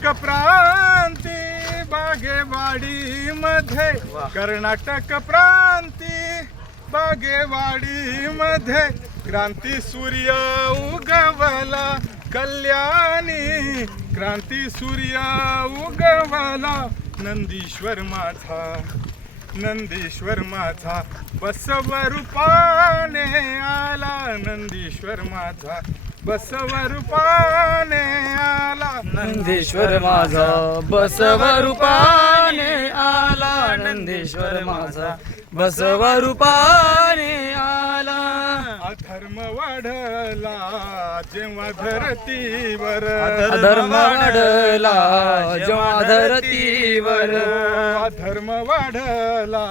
प्रांती बागेवाडी मध्ये कर्नाटक प्रांती बागेवाडी मध्ये क्रांती सूर्य उगवला कल्याणी. क्रांती सूर्य उगवला नंदीश्वर माझा. नंदीश्वर माझा. बसव रूपाने आला नंदीश्वर माझा. बसवरूपाने आला. नंदेश्वर माझा बसवरूपाने आला. नंदेश्वर माझा बसवरूपाने आला. अधर्म वाढला जेव्हा धरतीवर अधर्म वाढला जेव्हा धरतीवर. अधर्म वाढला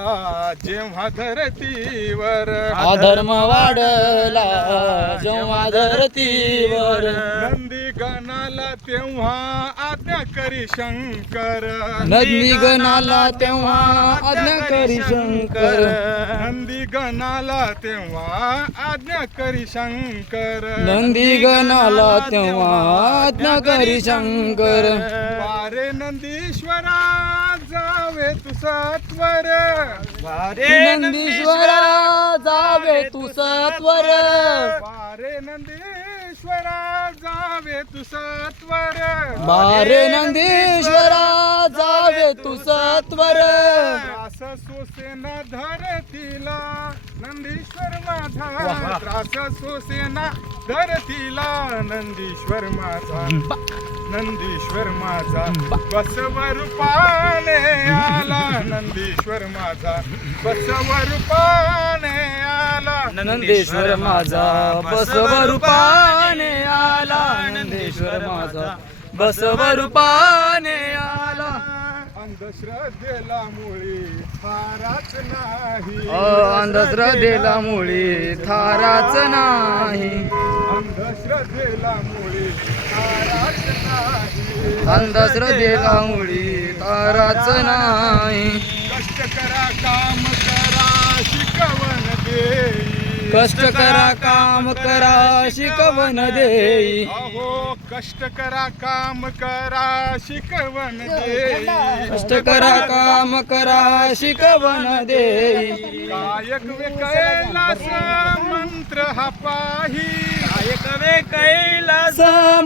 जेव्हा धरतीवर. अधर्म वाढला जेव्हा धरतीवर. नंदी गणाला तेव्हा आज्ञा करी शंकर. नदी गणाला तेव्हा आज्ञा करी शंकर. नंदी गणाला तेव्हा आज्ञा करी शंकर नंदी गणाला तेव्हा आज्ञा करी शंकर वारे नंदीश्वरा जावे तू सत्वर. नंदीश्वरा जावे तू सत्वर. वारे नंदीश्वरा जावे तू सत्वर. बारे नंदीश्वरा जावे तू सत्वर. त्रास सोसेना धरतीला नंदीश्वर माझा त्रास सोसेना धरतीला नंदीश्वर माझा. नंदीश्वर माझा. बसव रूपाने आला. नंदीश्वर माझा. बसव रूपाने आला. नंदेश्वर माझा. बसव रूपाने आला. नंदेश्वर माझा. बसव रूपाने आला अंधश्रद्धेला मुळी फाराच नाही. अंधश्रद्धेला मुळी थाराच नाही. अंधश्रद्धेला मुळी फाराच नाही. अंधश्रद्धेला मुळी थाराच नाही. कष्ट करा काम करा शिकवण देई. कष्ट करा काम करा शिकवण देई. कष्ट करा काम करा शिकवण देई कष्ट करा काम करा शिकवण देई कायक वे कैलास मंत्र हा पाही. कायक वे कैलास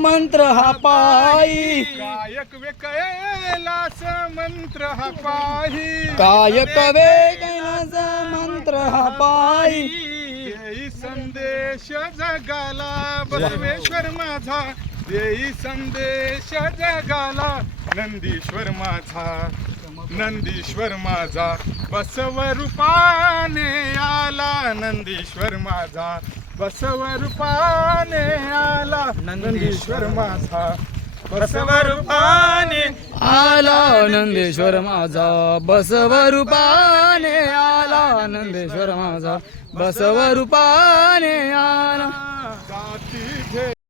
मंत्र हा पायी कायक वे कैलास मंत्र हा पाही. कायक वे कैलास मंत्र हा पायी देई संदेश जगाला बसवेश्वर माझा. देई संदेश जगाला. नंदीश्वर माझा नंदीश्वर माझा. बसव रूपाने आला नंदीश्वर माझा. बसव रूपाने आला नंदीश्वर माझा. बसव रूपाने आला नंदेश्वर माझा. बसव रूपाने आला नंदेश्वर माझा. बसव रूपाने आला.